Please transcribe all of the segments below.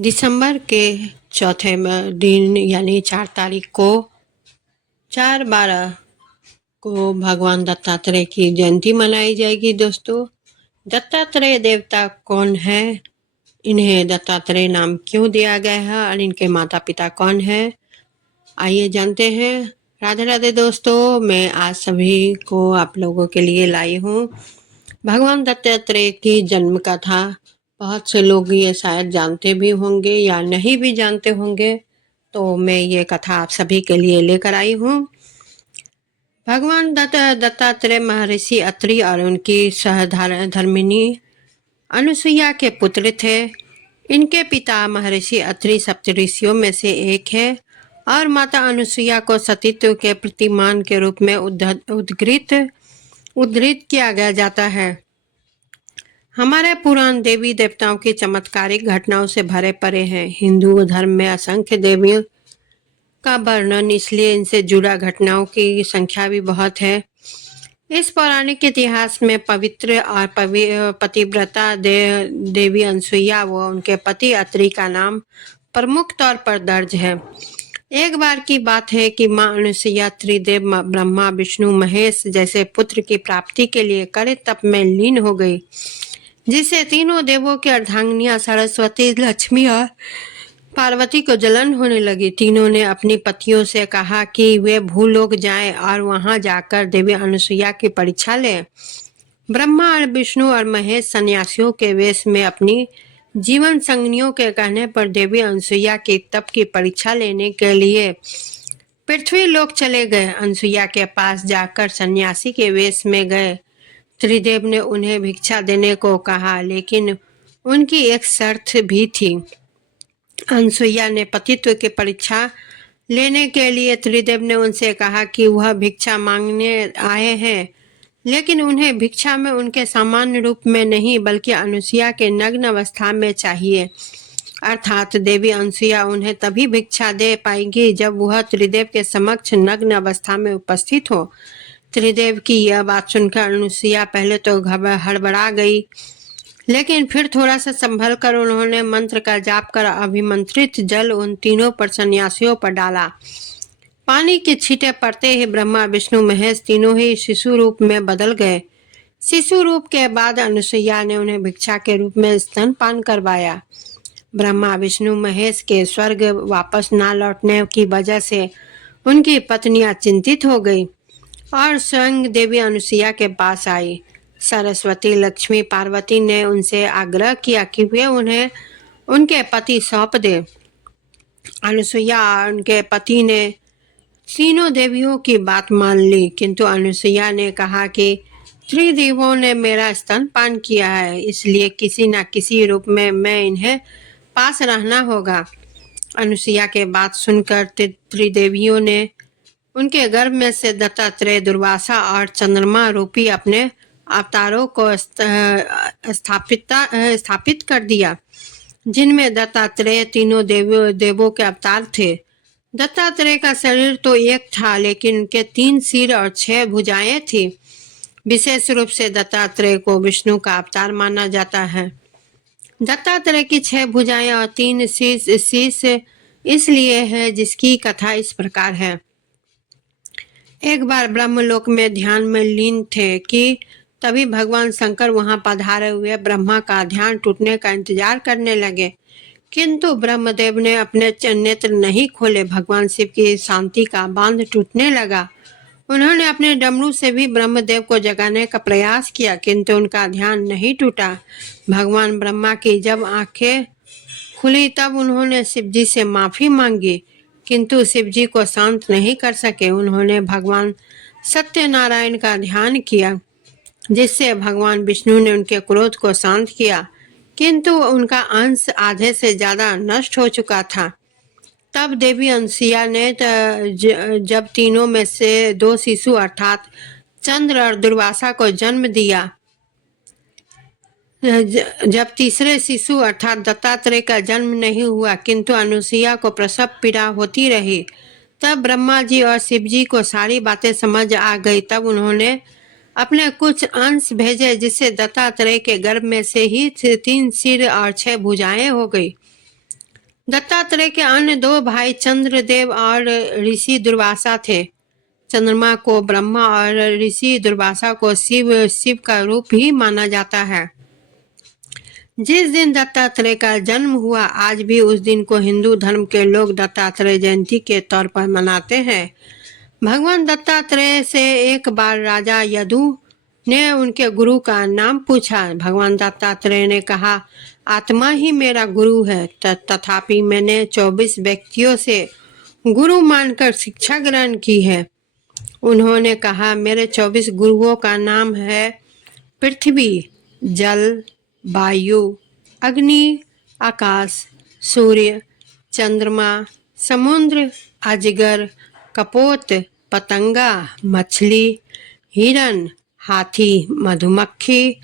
दिसंबर के चौथे दिन यानी 4 तारीख को 4/12 को भगवान दत्तात्रेय की जयंती मनाई जाएगी। दोस्तों, दत्तात्रेय देवता कौन है, इन्हें दत्तात्रेय नाम क्यों दिया गया है और इनके माता पिता कौन है, आइए जानते हैं। राधे राधे दोस्तों, मैं आज सभी को आप लोगों के लिए लाई हूँ भगवान दत्तात्रेय की जन्म कथा। बहुत से लोग ये शायद जानते भी होंगे या नहीं भी जानते होंगे, तो मैं ये कथा आप सभी के लिए लेकर आई हूँ। भगवान दत्तात्रेय महर्षि अत्रि और उनकी सहधर्मिणी अनुसुईया के पुत्र थे। इनके पिता महर्षि अत्रि सप्तऋषियों में से एक है और माता अनुसुईया को सतीत्व के प्रतिमान के रूप में उद्धृत किया गया जाता है। हमारे पुराण देवी देवताओं की चमत्कारिक घटनाओं से भरे पड़े हैं। हिंदू धर्म में असंख्य देवियों का वर्णन, इसलिए इनसे जुड़ा घटनाओं की संख्या भी बहुत है। इस पौराणिक इतिहास में पवित्र और पतिव्रता देवी अनुसुईया व उनके पति अत्रि का नाम प्रमुख तौर पर दर्ज है। एक बार की बात है कि मां अनुसुईया त्रिदेव ब्रह्मा विष्णु महेश जैसे पुत्र की प्राप्ति के लिए कड़े तप में लीन हो गई, जिससे तीनों देवों की अर्धांगिनियां सरस्वती, लक्ष्मी और पार्वती को जलन होने लगी। तीनों ने अपनी पतियों से कहा कि वे भूलोक जाएं और वहां जाकर देवी अनुसुईया की परीक्षा लें। ब्रह्मा और विष्णु और महेश सन्यासियों के वेश में अपनी जीवन संगनियों के कहने पर देवी अनुसुईया की तप की परीक्षा लेने के लिए पृथ्वी लोक चले गए। अनुसुईया के पास जाकर सन्यासी के वेश में गए। त्रिदेव ने उन्हें भिक्षा देने को कहा, लेकिन उनकी एक शर्त भी थी। अनुसुईया ने पतित्व की परीक्षा लेने के लिए त्रिदेव ने उनसे कहा कि वह भिक्षा मांगने आए हैं, लेकिन उन्हें भिक्षा में उनके सामान्य रूप में नहीं बल्कि अनुसुईया के नग्न अवस्था में चाहिए। अर्थात देवी अनुसुईया उन्हें तभी भिक्षा दे पाएगी जब वह त्रिदेव के समक्ष नग्न अवस्था में उपस्थित हो। त्रिदेव की यह बात सुनकर अनुसुईया पहले तो हड़बड़ा गई, लेकिन फिर थोड़ा सा संभल कर उन्होंने मंत्र का जाप कर अभिमंत्रित जल उन तीनों पर सन्यासियों पर डाला। पानी की छींटे पड़ते ही ब्रह्मा विष्णु महेश तीनों ही शिशु रूप में बदल गए। शिशु रूप के बाद अनुसुईया ने उन्हें भिक्षा के रूप में स्तनपान करवाया। ब्रह्मा विष्णु महेश के स्वर्ग वापस ना लौटने की वजह से उनकी पत्नियां चिंतित हो गई और स्वयं देवी अनुसुईया के पास आई। सरस्वती, लक्ष्मी, पार्वती ने उनसे आग्रह किया कि वे उन्हें उनके पति सौंप दे। अनुसुईया और उनके पति ने तीनों देवियों की बात मान ली, किंतु अनुसुईया ने कहा कि त्रिदेवों ने मेरा स्तनपान किया है, इसलिए किसी न किसी रूप में मैं इन्हें पास रहना होगा। अनुसुईया के बात सुनकर त्रिदेवियों ने उनके गर्भ में से दत्तात्रेय, दुर्वासा और चंद्रमा रूपी अपने अवतारों को स्थापित कर दिया, जिनमें दत्तात्रेय तीनों देवों के अवतार थे। दत्तात्रेय का शरीर तो एक था, लेकिन उनके 3 सिर और 6 भुजाएं थी। विशेष रूप से दत्तात्रेय को विष्णु का अवतार माना जाता है। दत्तात्रेय की 6 भुजाएं और 3 शीश इसलिए है, जिसकी कथा इस प्रकार है। एक बार ब्रह्मलोक में ध्यान में लीन थे कि तभी भगवान शंकर वहां पधारे हुए ब्रह्मा का ध्यान टूटने का इंतजार करने लगे, किंतु ब्रह्मदेव ने अपने नेत्र नहीं खोले। भगवान शिव की शांति का बांध टूटने लगा। उन्होंने अपने डमरू से भी ब्रह्मदेव को जगाने का प्रयास किया, किंतु उनका ध्यान नहीं टूटा। भगवान ब्रह्मा की जब आंखें खुली तब उन्होंने शिवजी से माफी मांगी, किंतु शिवजी को शांत नहीं कर सके। उन्होंने भगवान सत्यनारायण का ध्यान किया, जिससे भगवान विष्णु ने उनके क्रोध को शांत किया, किंतु उनका अंश आधे से ज्यादा नष्ट हो चुका था। तब देवी अनुसुईया ने जब तीनों में से 2 शिशु अर्थात चंद्र और दुर्वासा को जन्म दिया, जब तीसरे शिशु अर्थात दत्तात्रेय का जन्म नहीं हुआ, किंतु अनुसुईया को प्रसव पीड़ा होती रही, तब ब्रह्मा जी और शिव जी को सारी बातें समझ आ गई। तब उन्होंने अपने कुछ अंश भेजे, जिससे दत्तात्रेय के गर्भ में से ही 3 सिर और 6 भुजाएं हो गई। दत्तात्रेय के अन्य दो भाई चंद्रदेव और ऋषि दुर्वासा थे। चंद्रमा को ब्रह्मा और ऋषि दुर्वासा को शिव का रूप ही माना जाता है। जिस दिन दत्तात्रेय का जन्म हुआ, आज भी उस दिन को हिंदू धर्म के लोग दत्तात्रेय जयंती के तौर पर मनाते हैं। भगवान दत्तात्रेय से एक बार राजा यदु ने उनके गुरु का नाम पूछा। भगवान दत्तात्रेय ने कहा, आत्मा ही मेरा गुरु है, तथापि मैंने 24 व्यक्तियों से गुरु मानकर शिक्षा ग्रहण की है। उन्होंने कहा, मेरे 24 गुरुओं का नाम है पृथ्वी, जल, वायु, अग्नि, आकाश, सूर्य, चंद्रमा, समुद्र, अजगर, कपोत, पतंगा, मछली, हिरण, हाथी, मधुमक्खी,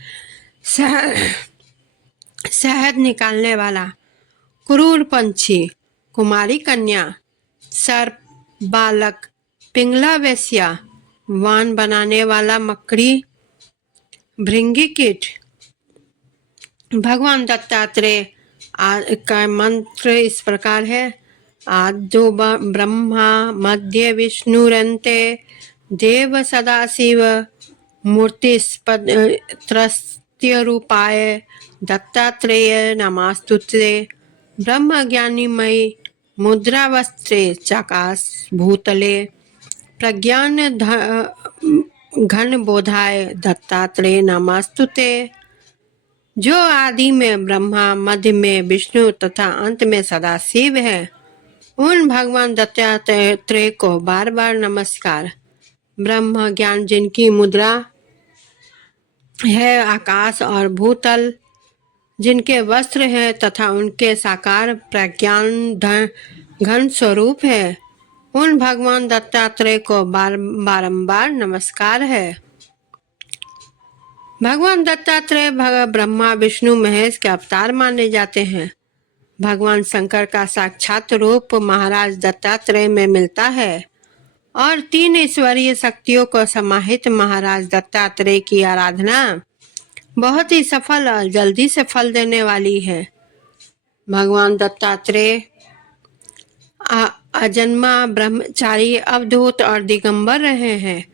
शहद निकालने वाला, क्रूर पंछी, कुमारी कन्या, सर्प, बालक, पिंगला वेश्या, वान बनाने वाला मकड़ी, भृंगी कीट। भगवान दत्तात्रेय का मंत्र इस प्रकार है, आद्यो ब्रह्मा मध्य विष्णुरन्ते देव सदाशिव मूर्तिस्पत्रस्त्य रूपाय दत्तात्रेय नमस्तुते। ब्रह्म ज्ञानीमयी मुद्रावस्त्रे चकाश भूतले प्रज्ञान घन बोधाय दत्तात्रेय नमस्तुते। जो आदि में ब्रह्मा, मध्य में विष्णु तथा अंत में सदाशिव है, उन भगवान दत्तात्रेय को बार बार नमस्कार। ब्रह्म ज्ञान जिनकी मुद्रा है, आकाश और भूतल जिनके वस्त्र है तथा उनके साकार प्रज्ञान घन स्वरूप है, उन भगवान दत्तात्रेय को बारंबार नमस्कार है। भगवान दत्तात्रेय ब्रह्मा विष्णु महेश के अवतार माने जाते हैं। भगवान शंकर का साक्षात रूप महाराज दत्तात्रेय में मिलता है और 3 ईश्वरीय शक्तियों को समाहित महाराज दत्तात्रेय की आराधना बहुत ही सफल और जल्दी से फल देने वाली है। भगवान दत्तात्रेय अजन्मा ब्रह्मचारी, अवधूत और दिगंबर रहे हैं।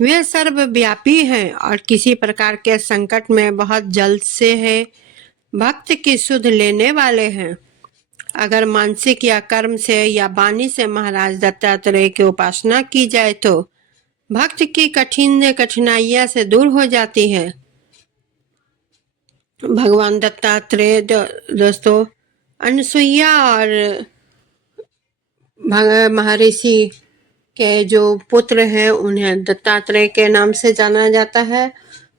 वे सर्वव्यापी हैं और किसी प्रकार के संकट में बहुत जल्द से है भक्त की सुध लेने वाले हैं। अगर मानसिक या कर्म से या वाणी से महाराज दत्तात्रेय की उपासना की जाए तो भक्त की कठिनाइयां से दूर हो जाती है। भगवान दत्तात्रेय दोस्तों अनसुईया और महर्षि के जो पुत्र हैं उन्हें दत्तात्रेय के नाम से जाना जाता है।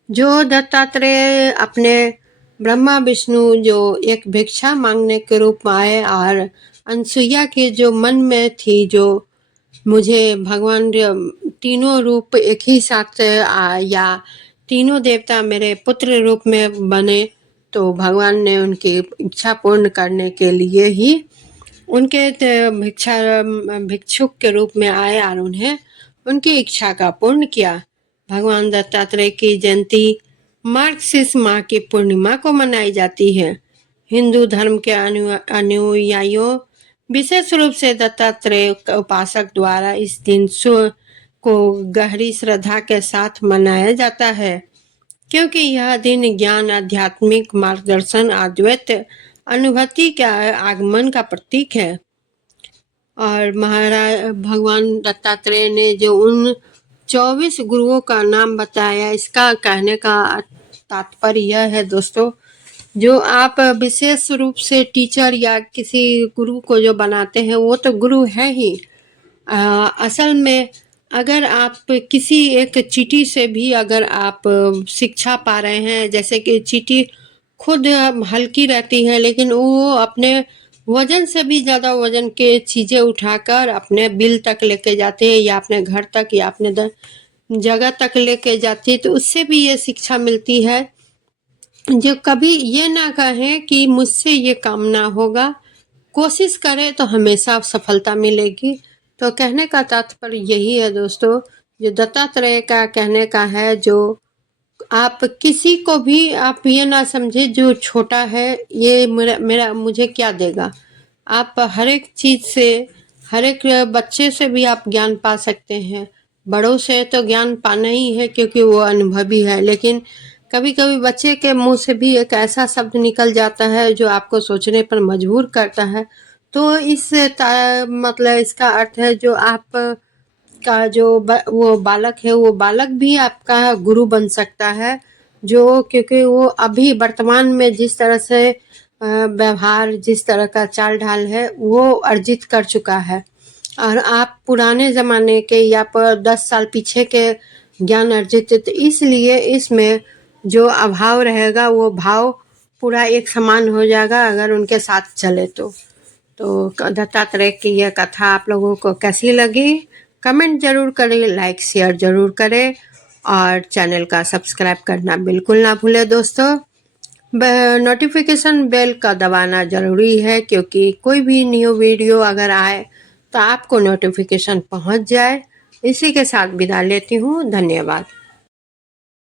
जो दत्तात्रेय अपने ब्रह्मा विष्णु जो एक भिक्षा मांगने के रूप में आए और अनसुईया के जो मन में थी, जो मुझे भगवान तीनों रूप एक ही साथ या तीनों देवता मेरे पुत्र रूप में बने, तो भगवान ने उनकी इच्छा पूर्ण करने के लिए ही उनके भिक्षुक के रूप में आए और उन्हें उनकी इच्छा का पूर्ण किया। भगवान दत्तात्रेय की जयंती मार्गशीर्ष माह की पूर्णिमा को मनाई जाती है। हिंदू धर्म के अनुयायियों विशेष रूप से दत्तात्रेय उपासक द्वारा इस दिन को गहरी श्रद्धा के साथ मनाया जाता है, क्योंकि यह दिन ज्ञान, आध्यात्मिक मार्गदर्शन, अद्वैत अनुभूति के आगमन का प्रतीक है। और महाराज भगवान दत्तात्रेय ने जो उन 24 गुरुओं का नाम बताया, इसका कहने का तात्पर्य यह है दोस्तों, जो आप विशेष रूप से टीचर या किसी गुरु को जो बनाते हैं वो तो गुरु है ही। असल में अगर आप किसी एक चींटी से भी अगर आप शिक्षा पा रहे हैं, जैसे कि चींटी खुद हल्की रहती है लेकिन वो अपने वजन से भी ज़्यादा वजन के चीज़ें उठाकर अपने बिल तक लेके जाते हैं या अपने घर तक या अपने जगह तक लेके जाती है, तो उससे भी ये शिक्षा मिलती है। जो कभी ये ना कहें कि मुझसे ये काम ना होगा, कोशिश करें तो हमेशा सफलता मिलेगी। तो कहने का तात्पर्य यही है दोस्तों, जो दत्तात्रेय का कहने का है, जो आप किसी को भी आप ये ना समझे जो छोटा है ये मेरा मुझे क्या देगा। आप हर एक चीज से, हर एक बच्चे से भी आप ज्ञान पा सकते हैं। बड़ों से तो ज्ञान पाना ही है क्योंकि वो अनुभवी है, लेकिन कभी कभी बच्चे के मुंह से भी एक ऐसा शब्द निकल जाता है जो आपको सोचने पर मजबूर करता है। तो मतलब इसका अर्थ है जो आप का वो बालक है, वो बालक भी आपका गुरु बन सकता है। जो क्योंकि वो अभी वर्तमान में जिस तरह से व्यवहार, जिस तरह का चाल ढाल है वो अर्जित कर चुका है, और आप पुराने जमाने के या पर 10 साल पीछे के ज्ञान अर्जित, तो इसलिए इसमें जो अभाव रहेगा वो भाव पूरा एक समान हो जाएगा अगर उनके साथ चले तो दत्तात्रेय की यह कथा आप लोगों को कैसी लगी कमेंट जरूर करें, लाइक शेयर जरूर करें और चैनल का सब्सक्राइब करना बिल्कुल ना भूलें दोस्तों। नोटिफिकेशन बेल का दबाना ज़रूरी है क्योंकि कोई भी न्यू वीडियो अगर आए तो आपको नोटिफिकेशन पहुंच जाए। इसी के साथ विदा लेती हूँ, धन्यवाद।